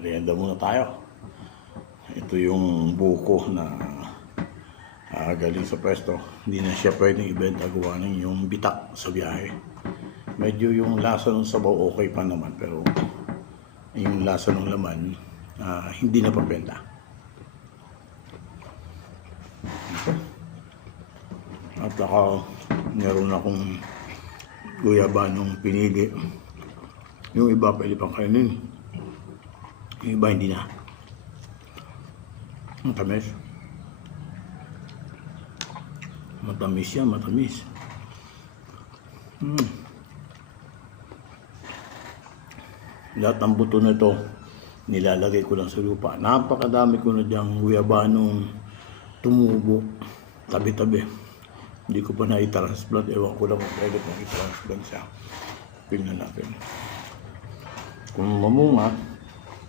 Merienda muna tayo. Ito yung buko na galing sa pwesto. Hindi na siya pwedeng ibenta, gawa ng yung bitak sa biyahe. Medyo yung lasa ng sabaw okay pa naman, pero yung lasa ng laman hindi na pabenta. At meron akong guyabanong pinili. Yung iba pwede pang kainin, yung iba hindi na. Ang tamis. Matamis yan, matamis. Lahat ng buto na ito nilalagay ko lang sa lupa. Napakadami ko na diyang guyabanong tumubo tabi-tabi. Hindi ko pa na-i-transplant. Ewan ko lang kung pwede pang i-transplant siya. Tingnan natin. Kung mamunga,